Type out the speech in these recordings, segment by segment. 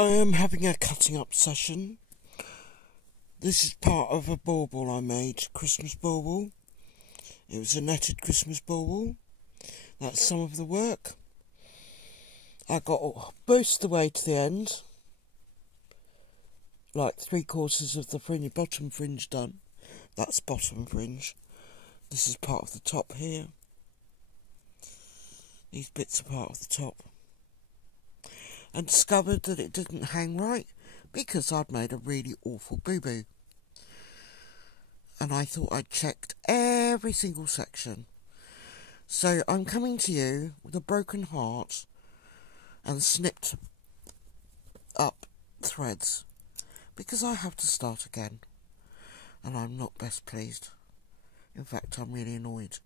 I am having a cutting up session. This is part of a bauble I made, Christmas bauble. It was a netted Christmas bauble. That's some of the work. I got most of the way to the end, like 3/4 of the fringe, bottom fringe done. That's bottom fringe. This is part of the top here. These bits are part of the top. And discovered that it didn't hang right because I'd made a really awful boo-boo. And I thought I'd checked every single section. So I'm coming to you with a broken heart and snipped up threads because I have to start again. And I'm not best pleased. In fact, I'm really annoyed.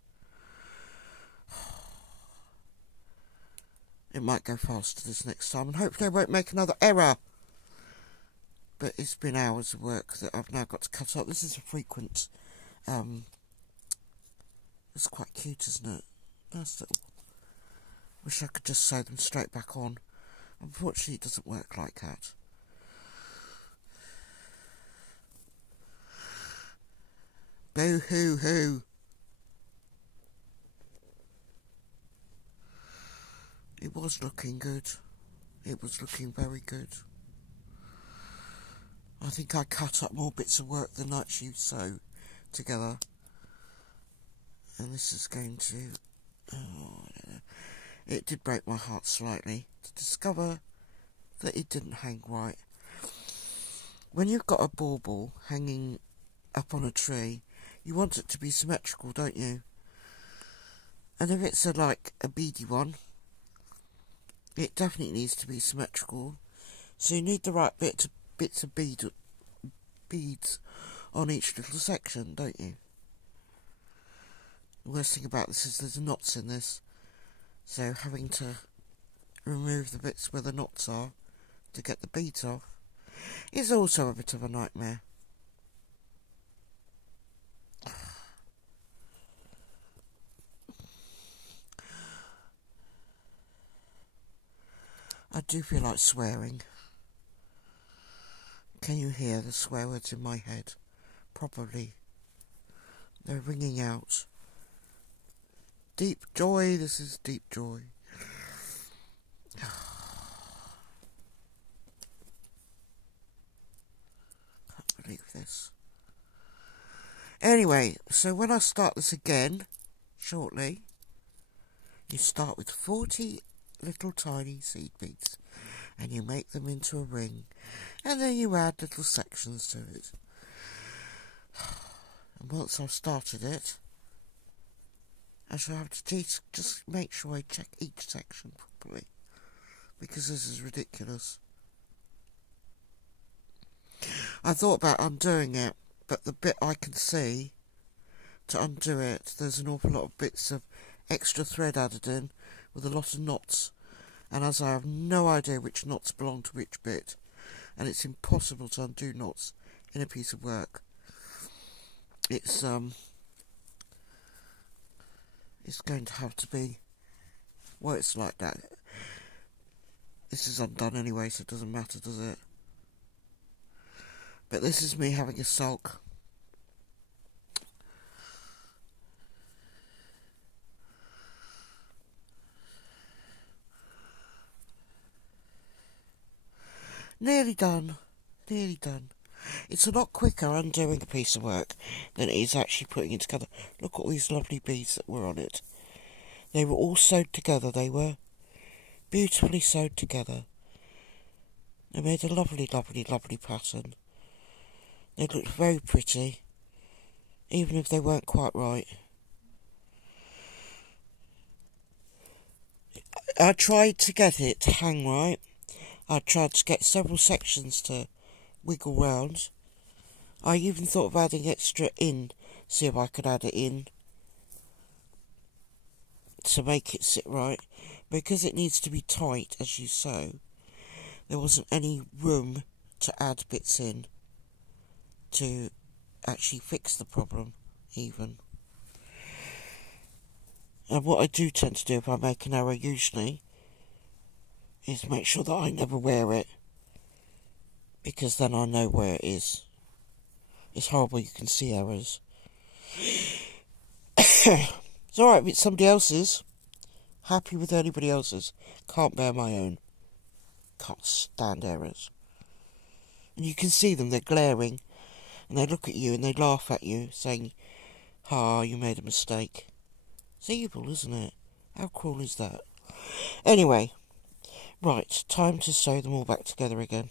It might go faster this next time, and hopefully I won't make another error. But it's been hours of work that I've now got to cut up. This is a frequent. It's quite cute, isn't it? Nice little. Wish I could just sew them straight back on. Unfortunately, it doesn't work like that. Boo hoo hoo. It was looking good. It was looking very good. I think I cut up more bits of work than I actually sew together. And this is going to... Oh, I don't know. It did break my heart slightly to discover that it didn't hang right. When you've got a bauble hanging up on a tree, you want it to be symmetrical, don't you? And if it's like a beady one, it definitely needs to be symmetrical. So you need the right bits of beads on each little section, don't you? The worst thing about this is there's knots in this. So having to remove the bits where the knots are to get the beads off is also a bit of a nightmare. I do feel like swearing. Can you hear the swear words in my head? Probably. They're ringing out. Deep joy, this is deep joy. Can't believe this. Anyway, so when I start this again, shortly, you start with 40 little tiny seed beads and you make them into a ring, and then you add little sections to it. And once I've started it, I shall have to just make sure I check each section properly, because this is ridiculous. I thought about undoing it, but the bit I can see to undo it, there's an awful lot of bits of extra thread added in with a lot of knots, and as I have no idea which knots belong to which bit, and it's impossible to undo knots in a piece of work, it's going to have to be, well, it's like that. This is undone anyway, so it doesn't matter, does it? But this is me having a sulk. Nearly done. Nearly done. It's a lot quicker undoing a piece of work than it is actually putting it together. Look at all these lovely beads that were on it. They were all sewed together. They were beautifully sewed together. They made a lovely, lovely, lovely pattern. They looked very pretty, even if they weren't quite right. I tried to get it to hang right. I tried to get several sections to wiggle round. I even thought of adding extra in, see if I could add it in to make it sit right, because it needs to be tight as you sew. There wasn't any room to add bits in to actually fix the problem even. And what I do tend to do if I make an error usually is make sure that I never wear it because then I know where it is. It's horrible, you can see errors. It's alright if it's somebody else's. Happy with anybody else's. Can't bear my own. Can't stand errors. And you can see them, they're glaring. And they look at you and they laugh at you, saying, "Ah, you made a mistake." It's evil, isn't it? How cruel is that? Anyway, right, time to sew them all back together again.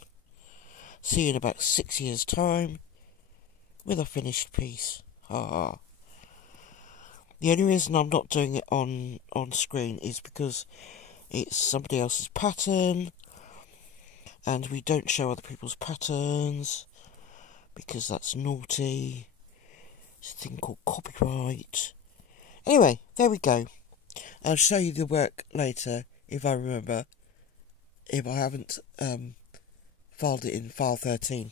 See you in about 6 years' time with a finished piece. Ah. The only reason I'm not doing it on screen is because it's somebody else's pattern, and we don't show other people's patterns because that's naughty. It's a thing called copyright. Anyway, there we go. I'll show you the work later if I remember. If I haven't filed it in file 13.